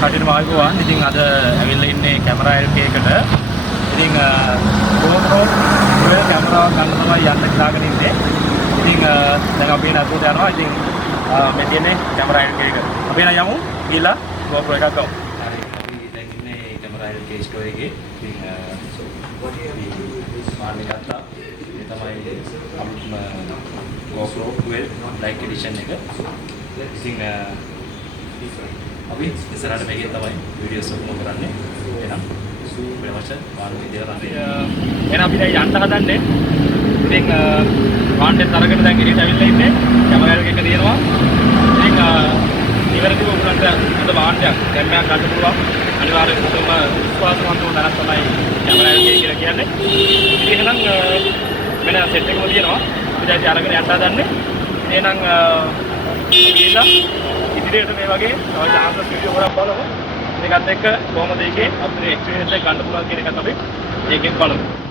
කටින් ආයුබෝවන්. ඉතින් අද ඇවිල්ලා ඉන්නේ කැමරා LK එකට. ඉතින් GoPro dual කැමරාවක් ගන්න තමයි යන්න හිතාගෙන ඉන්නේ. ඉතින් දැන් අපි නතුට යනවා. ඉතින් මේ තියෙන්නේ කැමරා LK එක. අපි එන යමු ගිහලා GoPro එකක් ගමු. හරි අපි දැන් ඉන්නේ කැමරා LK ස්ටෝර් එකේ. ඉතින් ස්මාර්ට් එක ගත්තා. මේ තමයි අලුත්ම GoPro dual Lite edition එක. ඉතින් අපි ඉස්සරහට මේකේ තමයි වීඩියෝස් ඔක්කොම කරන්නේ. එහෙනම් වෙනවච වාහන විදියට අපි එහෙනම් අපි දැන් යන්න හදන්නේ. ඉතින් වාහනේ තරගෙන දැන් එළියට ඇවිල්ලා ඉන්නේ. කැමරා එක තියෙනවා. ඉතින් ඉවරදී උගලන්ට අද වාහනයක් දැම්මයක් ගන්න පුළුවන්. අනිවාර්යයෙන්ම විශ්වාසවන්ත වුණ තැනක් තමයි කැමරා එක කියලා කියන්නේ. ඉතින් එහෙනම් වෙන සෙට් එකම තියෙනවා. අපි දැන් අරගෙන යන්න හදන්නේ. එහෙනම් ගිහලා ඉදිරියට මේ වගේ තව chance වීඩියෝ ගොඩක් බලමු. මේකත් එක්ක කොහොමද ඒකේ අපේ එක්ස්පීරියන්ස් එක ගන්න පුළුවන් කියන එකත් අපි ඒකෙන් බලමු.